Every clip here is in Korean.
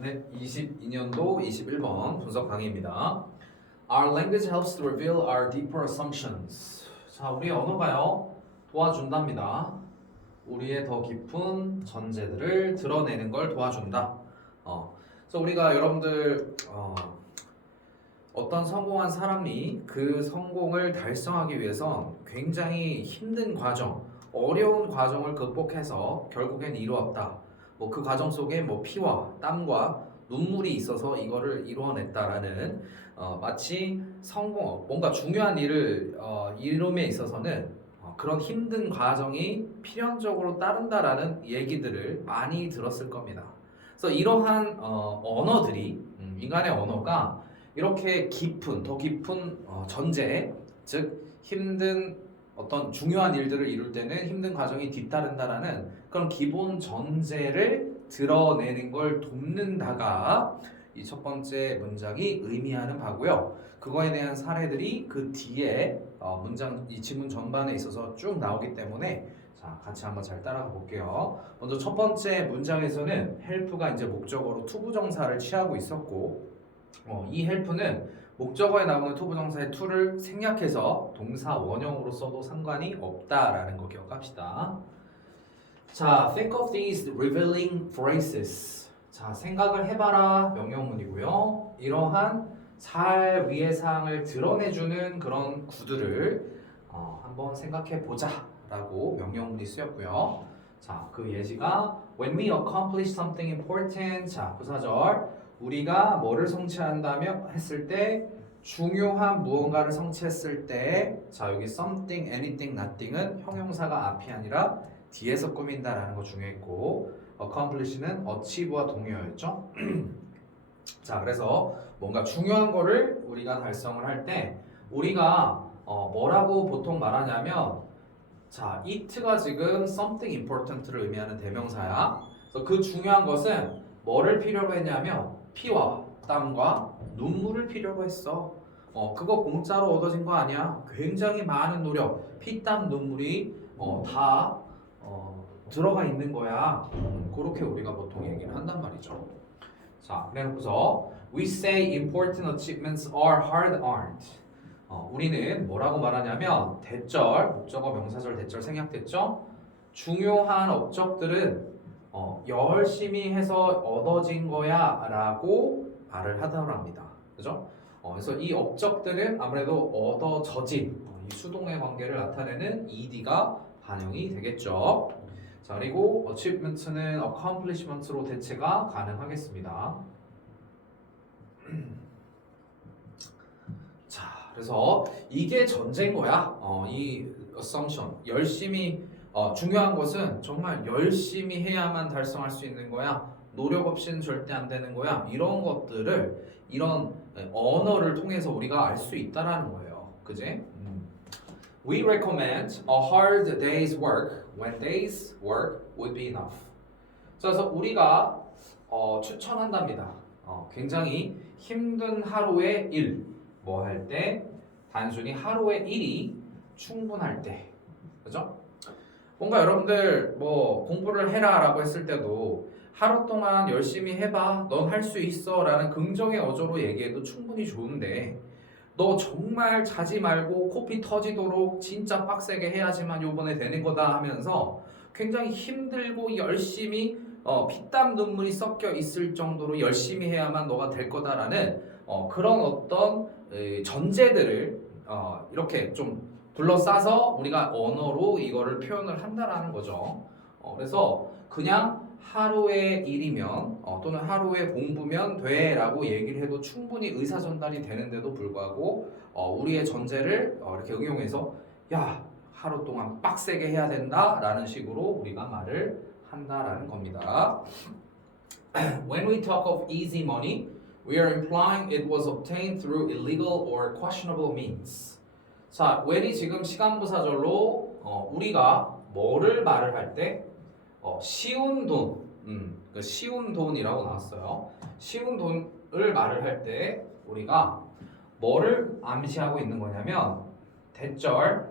네, 22년도 21번 분석 강의입니다. Our language helps to reveal our deeper assumptions. 자, 우리 언어가요 도와준답니다. 우리의 더 깊은 전제들을 드러내는 걸 도와준다. 그래서 우리가 여러분들 어떤 성공한 사람이 그 성공을 달성하기 위해선 굉장히 힘든 과정, 어려운 과정을 극복해서 결국엔 이루었다. 뭐 그 과정 속에 뭐 피와 땀과 눈물이 있어서 이거를 이루어냈다라는 마치 성공, 뭔가 중요한 일을 이룸에 있어서는 그런 힘든 과정이 필연적으로 따른다라는 얘기들을 많이 들었을 겁니다. 그래서 이러한 언어들이 인간의 언어가 이렇게 깊은 더 깊은 전제, 즉 힘든 어떤 중요한 일들을 이룰 때는 힘든 과정이 뒤따른다라는 그런 기본 전제를 드러내는 걸 돕는다가 이 첫 번째 문장이 의미하는 바고요. 그거에 대한 사례들이 그 뒤에 문장 이 지문 전반에 있어서 쭉 나오기 때문에 자, 같이 한번 잘 따라가 볼게요. 먼저 첫 번째 문장에서는 help가 이제 목적어로 투부정사를 취하고 있었고 이 help는 목적어에 나오는 투부정사의 to를 생략해서 동사 원형으로 써도 상관이 없다라는 거 기억합시다. 자, think of these revealing phrases. 자, 생각을 해봐라 명령문이고요. 이러한 살 위의 사항을 드러내주는 그런 구두를 한번 생각해 보자라고 명령문이 쓰였고요. 자, 그 예시가 when we accomplish something important. 자, 부사절 우리가 뭐를 성취한다며 했을 때 중요한 무언가를 성취했을 때 자, 여기 something, anything, nothing은 형용사가 앞이 아니라 뒤에서 꾸민다라는 거 중요했고 accomplish는 achieve와 동의어였죠. 자, 그래서 뭔가 중요한 거를 우리가 달성을 할 때 우리가 뭐라고 보통 말하냐면 자, it가 지금 something important를 의미하는 대명사야. 그래서 그 중요한 것은 뭐를 필요로 했냐면 피와 땀과 눈물을 필요로 했어. 그거 공짜로 얻어진 거 아니야. 굉장히 많은 노력, 피, 땀, 눈물이 다 들어가 있는 거야. 그렇게 우리가 보통 얘기를 한단 말이죠. 자, 그래놓고서 we say important achievements are hard-earned. 우리는 뭐라고 말하냐면 대절, 목적어, 명사절, 대절 생략됐죠? 중요한 업적들은 열심히 해서 얻어진 거야 라고 말을 하더랍니다. 그죠? 그래서 이 업적들은 아무래도 얻어져진 이 수동의 관계를 나타내는 ed가 반영이 되겠죠. 자, 그리고 achievement는 accomplishment로 대체가 가능하겠습니다. 자, 그래서 이게 전제인 거야. 이 assumption 열심히 중요한 것은 정말 열심히 해야만 달성할 수 있는 거야. 노력 없이는 절대 안 되는 거야. 이런 것들을 이런 언어를 통해서 우리가 알 수 있다라는 거예요. 그지? We recommend a hard day's work when day's work would be enough. 그래서 우리가 추천한답니다. 굉장히 힘든 하루의 일, 뭐 할 때 단순히 하루의 일이 충분할 때, 그죠? 뭔가 여러분들 뭐 공부를 해라라고 했을 때도 하루 동안 열심히 해봐, 넌 할 수 있어라는 긍정의 어조로 얘기해도 충분히 좋은데. 너 정말 자지 말고 코피 터지도록 진짜 빡세게 해야지만 요번에 되는 거다 하면서 굉장히 힘들고 열심히 피땀 눈물이 섞여 있을 정도로 열심히 해야만 너가 될 거다라는 그런 어떤 전제들을 이렇게 좀 둘러싸서 우리가 언어로 이거를 표현을 한다라는 거죠. 그래서 그냥 하루의 일이면 또는 하루의 공부면 돼 라고 얘기를 해도 충분히 의사 전달이 되는데도 불구하고 우리의 전제를 이렇게 응용해서 야, 하루 동안 빡세게 해야 된다 라는 식으로 우리가 말을 한다라는 겁니다. When we talk of easy money, we are implying it was obtained through illegal or questionable means. 자, when이 지금 시간부사절로 우리가 뭐를 말을 할 때 쉬운 돈, 쉬운 돈이라고 나왔어요. 쉬운 돈을 말을 할 때 우리가 뭐를 암시하고 있는 거냐면 대절,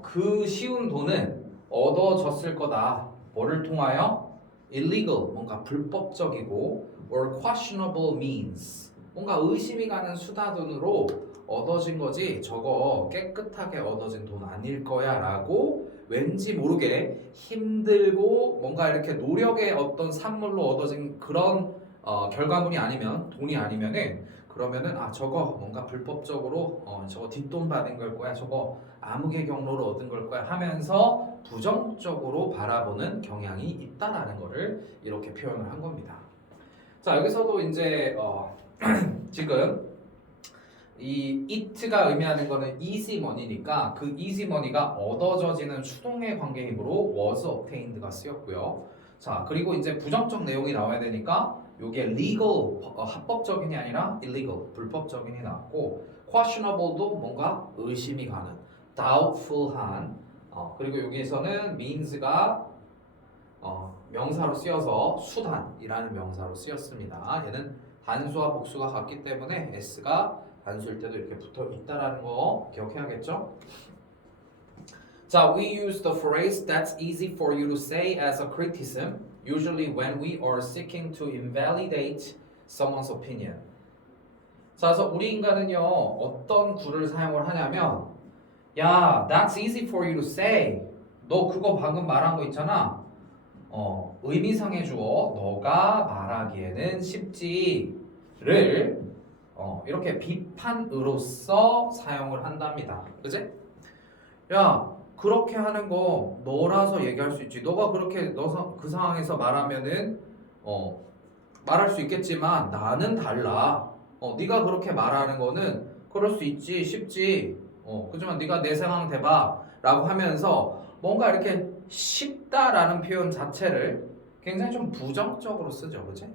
그 쉬운 돈은 얻어졌을 거다. 뭐를 통하여? illegal 뭔가 불법적이고 or questionable means 뭔가 의심이 가는 수단으로 얻어진 거지 저거 깨끗하게 얻어진 돈 아닐 거야 라고 왠지 모르게 힘들고 뭔가 이렇게 노력의 어떤 산물로 얻어진 그런 결과물이 아니면 돈이 아니면은 그러면은 아 저거 뭔가 불법적으로 저거 뒷돈 받은 걸 거야 저거 암흑의 경로로 얻은 걸 거야 하면서 부정적으로 바라보는 경향이 있다라는 거를 이렇게 표현을 한 겁니다. 자 여기서도 이제 지금 이 it가 의미하는 거는 easy money니까 그 easy money가 얻어져지는 수동의 관계 힘으로 was obtained가 쓰였고요. 자 그리고 이제 부정적 내용이 나와야 되니까 요게 legal 합법적인이 아니라 illegal 불법적인이 나왔고 questionable도 뭔가 의심이 가는 doubtful한 그리고 여기에서는 means가 명사로 쓰여서 수단이라는 명사로 쓰였습니다. 얘는 단수와 복수가 같기 때문에 s가 단수일 때도 이렇게 붙어 있다라는 거 기억해야겠죠? 자, we use the phrase that's easy for you to say as a criticism, usually when we are seeking to invalidate someone's opinion. 자, 그래서 우리 인간은요 어떤 구를 사용을 하냐면, 야, that's easy for you to say. 너 그거 방금 말한 거 있잖아. 의미상의 주어, 너가 말하기에는 쉽지를 이렇게 비판으로써 사용을 한답니다. 그지? 야, 그렇게 하는 거 너라서 얘기할 수 있지. 너가 그렇게 그 상황에서 말하면은 말할 수 있겠지만 나는 달라. 네가 그렇게 말하는 거는 그럴 수 있지, 쉽지. 그지만 네가 내 상황 대봐라고 하면서 뭔가 이렇게 쉽다라는 표현 자체를 굉장히 좀 부정적으로 쓰죠, 그지?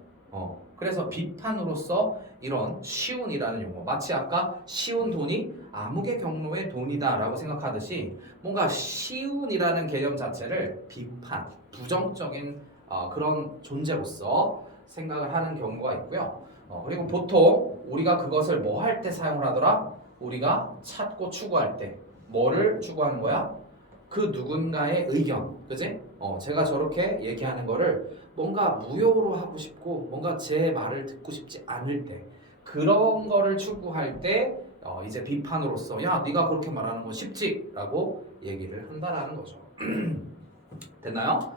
그래서 비판으로서 이런 쉬운이라는 용어 마치 아까 쉬운 돈이 암흑의 경로의 돈이다라고 생각하듯이 뭔가 쉬운이라는 개념 자체를 비판, 부정적인 그런 존재로서 생각을 하는 경우가 있고요. 그리고 보통 우리가 그것을 뭐 할 때 사용을 하더라? 우리가 찾고 추구할 때 뭐를 추구하는 거야? 그 누군가의 의견, 그지? 제가 저렇게 얘기하는 거를 뭔가 무효로 하고 싶고 뭔가 제 말을 듣고 싶지 않을 때 그런 거를 추구할 때 이제 비판으로서 야 네가 그렇게 말하는 건 쉽지? 라고 얘기를 한다라는 거죠. 됐나요?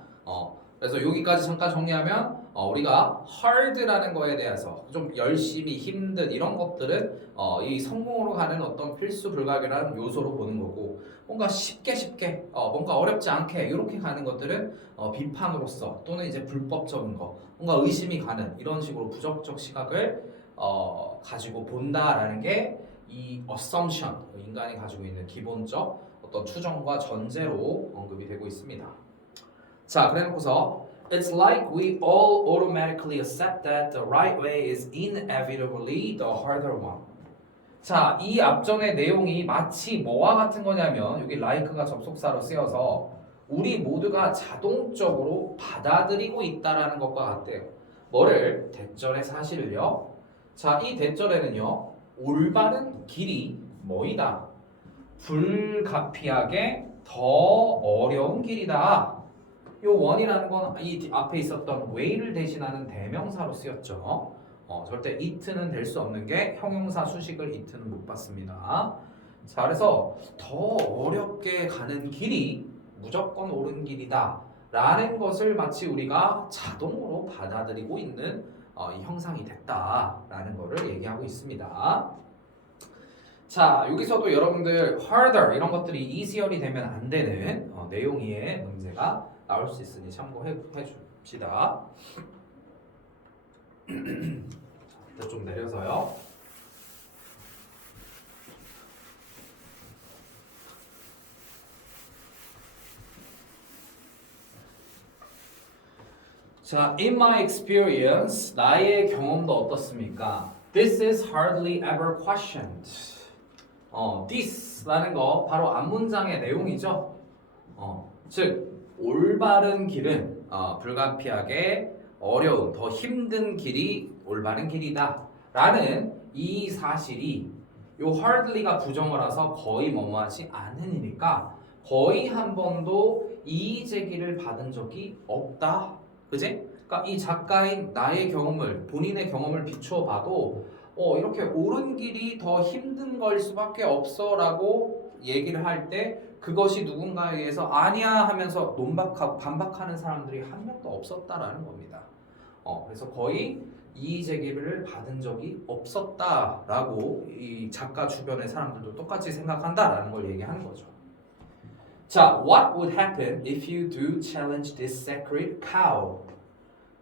그래서 여기까지 잠깐 정리하면 우리가 hard라는 거에 대해서 좀 열심히 힘든 이런 것들은 이 성공으로 가는 어떤 필수 불가결한 요소로 보는 거고 뭔가 쉽게 뭔가 어렵지 않게 이렇게 가는 것들은 비판으로서 또는 이제 불법적인 거 뭔가 의심이 가는 이런 식으로 부정적 시각을 가지고 본다라는 게 이 assumption 인간이 가지고 있는 기본적 어떤 추정과 전제로 언급이 되고 있습니다. 자, 그래놓고서 It's like we all automatically accept that the right way is inevitably the harder one. 자, 이 앞전의 내용이 마치 뭐와 같은 거냐면 여기 like가 접속사로 쓰여서 우리 모두가 자동적으로 받아들이고 있다라는 것과 같대요. 뭐를? 대절의 사실을요. 자, 이 대절에는요. 올바른 길이 뭐이다? 불가피하게 더 어려운 길이다. 요 원이라는 건 이 앞에 있었던 way를 대신하는 대명사로 쓰였죠. 절대 it는 될 수 없는 게 형용사 수식을 it는 못 받습니다. 자, 그래서 더 어렵게 가는 길이 무조건 옳은 길이다 라는 것을 마치 우리가 자동으로 받아들이고 있는 이 형상이 됐다라는 거를 얘기하고 있습니다. 자, 여기서도 여러분들 harder 이런 것들이 easier이 되면 안 되는 내용의 문제가 나올 수 있으니 참고해 줍시다. 좀 내려서요. 자, in my experience, 나의 경험도 어떻습니까? This is hardly ever questioned. this라는 거 바로 앞문장의 내용이죠. 즉 올바른 길은 불가피하게 어려운 더 힘든 길이 올바른 길이다 라는 이 사실이 요 hardly가 부정어라서 거의 뭐뭐하지 않으니까 거의 한 번도 이의 제기를 받은 적이 없다 그지? 그러니까 이 작가인 나의 경험을 본인의 경험을 비추어 봐도 이렇게 옳은 길이 더 힘든 걸 수밖에 없어라고 얘기를 할 때 그것이 누군가에 의해서 아니야 하면서 논박하고 반박하는 사람들이 한 명도 없었다라는 겁니다. 그래서 거의 이의 제기를 받은 적이 없었다라고 이 작가 주변의 사람들도 똑같이 생각한다라는 걸 얘기하는 거죠. 자, what would happen if you do challenge this sacred cow?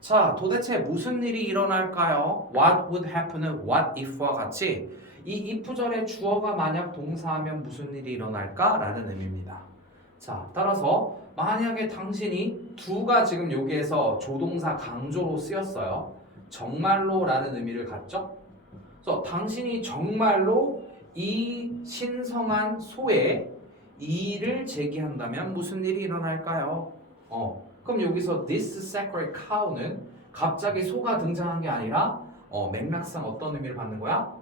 자, 도대체 무슨 일이 일어날까요? What would happen은 what if와 같이 이 if절의 주어가 만약 동사하면 무슨 일이 일어날까? 라는 의미입니다. 자, 따라서 만약에 당신이 do가 지금 여기에서 조동사 강조로 쓰였어요. 정말로 라는 의미를 갖죠? 그래서 당신이 정말로 이 신성한 소에 이의를 제기한다면 무슨 일이 일어날까요? 그럼 여기서 this sacred cow는 갑자기 소가 등장한 게 아니라 맥락상 어떤 의미를 받는 거야?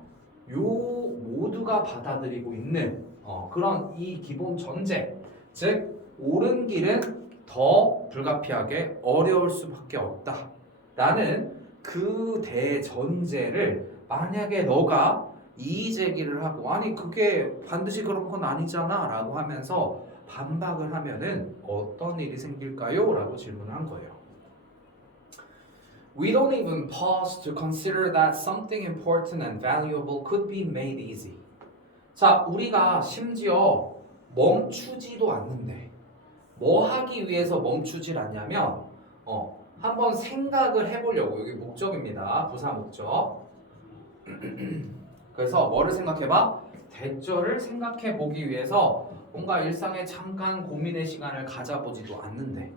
요 모두가 받아들이고 있는 그런 이 기본 전제, 즉 옳은 길은 더 불가피하게 어려울 수밖에 없다라는 그 대전제를 만약에 너가 이의 제기를 하고 아니 그게 반드시 그런 건 아니잖아 라고 하면서 반박을 하면은 어떤 일이 생길까요? 라고 질문한 거예요. We don't even pause to consider that something important and valuable could be made easy. 자, 우리가 심지어 멈추지도 않는데 뭐 하기 위해서 멈추질 않냐면 한번 생각을 해보려고. 여기 목적입니다. 부사 목적. 그래서 뭐를 생각해봐? 대절을 생각해보기 위해서 뭔가 일상에 잠깐 고민의 시간을 가져보지도 않는데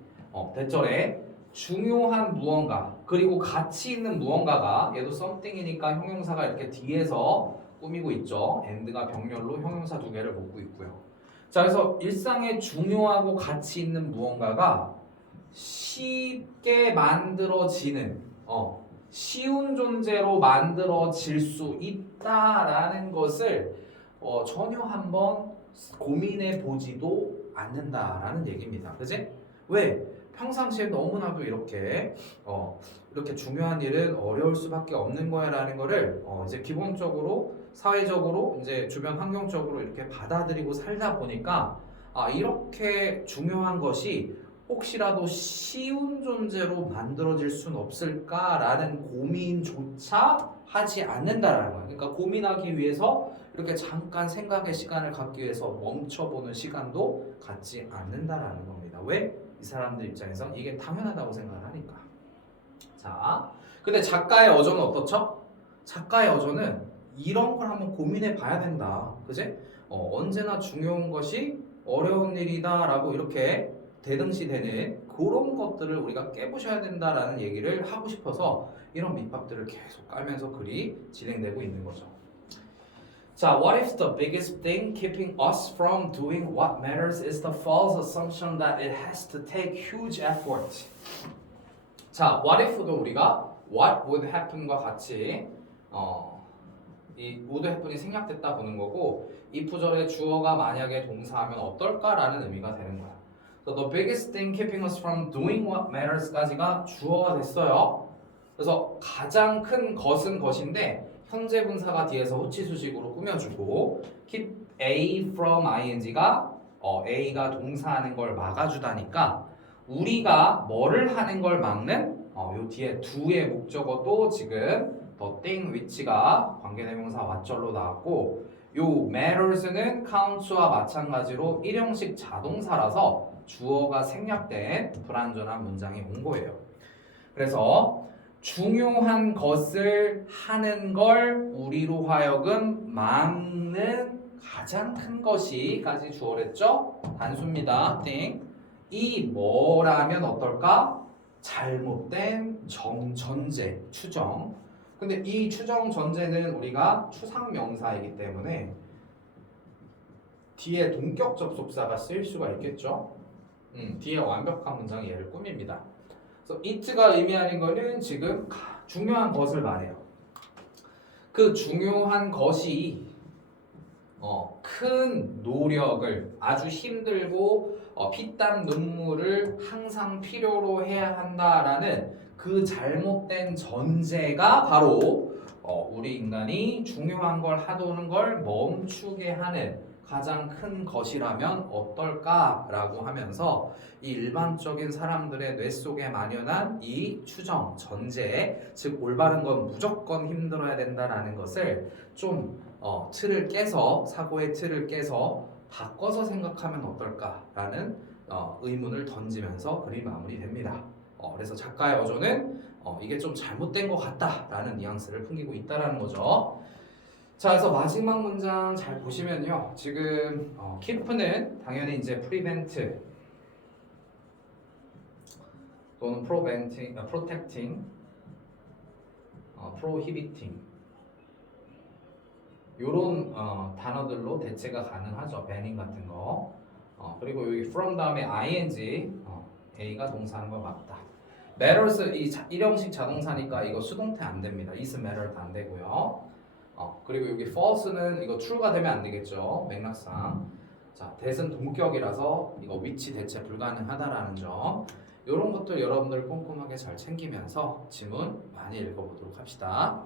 대절에 중요한 무언가 그리고 가치 있는 무언가가 얘도 something이니까 형용사가 이렇게 뒤에서 꾸미고 있죠. and가 병렬로 형용사 두 개를 묶고 있고요. 자, 그래서 일상에 중요하고 가치 있는 무언가가 쉽게 만들어지는 쉬운 존재로 만들어질 수 있다라는 것을 전혀 한번 고민해 보지도 않는다라는 얘기입니다. 그지? 왜? 평상시에 너무나도 이렇게 중요한 일은 어려울 수밖에 없는 거야라는 거를 이제 기본적으로 사회적으로 이제 주변 환경적으로 이렇게 받아들이고 살다 보니까 이렇게 중요한 것이 혹시라도 쉬운 존재로 만들어질 순 없을까라는 고민조차 하지 않는다라는 거예요. 그러니까 고민하기 위해서 이렇게 잠깐 생각의 시간을 갖기 위해서 멈춰보는 시간도 갖지 않는다라는 겁니다. 왜? 이 사람들 입장에선 이게 당연하다고 생각을 하니까. 자, 근데 작가의 어조는 어떻죠? 작가의 어조는 이런 걸 한번 고민해 봐야 된다. 그지? 언제나 중요한 것이 어려운 일이다라고 이렇게 대등시되는 그런 것들을 우리가 깨부셔야 된다라는 얘기를 하고 싶어서 이런 밑밥들을 계속 깔면서 글이 진행되고 있는 거죠. 자, what if the biggest thing keeping us from doing what matters is the false assumption that it has to take huge effort. 자, what if도 우리가 what would happen과 같이 이 would happen이 생략됐다 보는 거고 if절의 주어가 만약에 동사하면 어떨까라는 의미가 되는 거야. So the biggest thing keeping us from doing what matters까지가 주어가 됐어요. 그래서 가장 큰 것은 것인데 현재 분사가 뒤에서 후치수식으로 꾸며주고 keep A from ing가 A가 동사하는 걸 막아주다니까 우리가 뭐를 하는 걸 막는 요 뒤에 do의 목적어도 지금 the thing which가 관계대명사 왓절로 나왔고 요 matters는 count와 마찬가지로 일형식 자동사라서 주어가 생략된 불완전한 문장이 온 거예요. 그래서 중요한 것을 하는 걸 우리로 하여금 막는 가장 큰 것이까지 주어랬죠? 단수입니다. 이 뭐라면 어떨까? 잘못된 전제, 추정. 근데 이 추정 전제는 우리가 추상명사이기 때문에 뒤에 동격 접속사가 쓰일 수가 있겠죠? 뒤에 완벽한 문장이 얘를 꾸밉니다. 그래서 it가 의미하는 거는 지금 중요한 것을 말해요. 그 중요한 것이 큰 노력을 아주 힘들고 피땀 눈물을 항상 필요로 해야 한다라는 그 잘못된 전제가 바로 우리 인간이 중요한 걸 하도는 걸 멈추게 하는 가장 큰 것이라면 어떨까라고 하면서 이 일반적인 사람들의 뇌 속에 만연한 이 추정, 전제, 즉 올바른 건 무조건 힘들어야 된다라는 것을 좀 틀을 깨서 사고의 틀을 깨서 바꿔서 생각하면 어떨까라는 의문을 던지면서 그림이 마무리됩니다. 그래서 작가의 어조는 이게 좀 잘못된 것 같다라는 뉘앙스를 풍기고 있다라는 거죠. 자, 그래서 마지막 문장 잘 보시면요. 지금 keep는 당연히 이제 prevent 또는 protecting, prohibiting 요런 단어들로 대체가 가능하죠. banning 같은 거. 그리고 여기 from 다음에 ing a가 동사하는 거 맞다. matters 이 일형식 자동사니까 이거 수동태 안 됩니다. is mattered 안 되고요. 그리고 여기 false는 이거 true가 되면 안 되겠죠. 맥락상. 자, that은 동격이라서 이거 위치 대체 불가능하다라는 점. 이런 것들 여러분들 꼼꼼하게 잘 챙기면서 지문 많이 읽어보도록 합시다.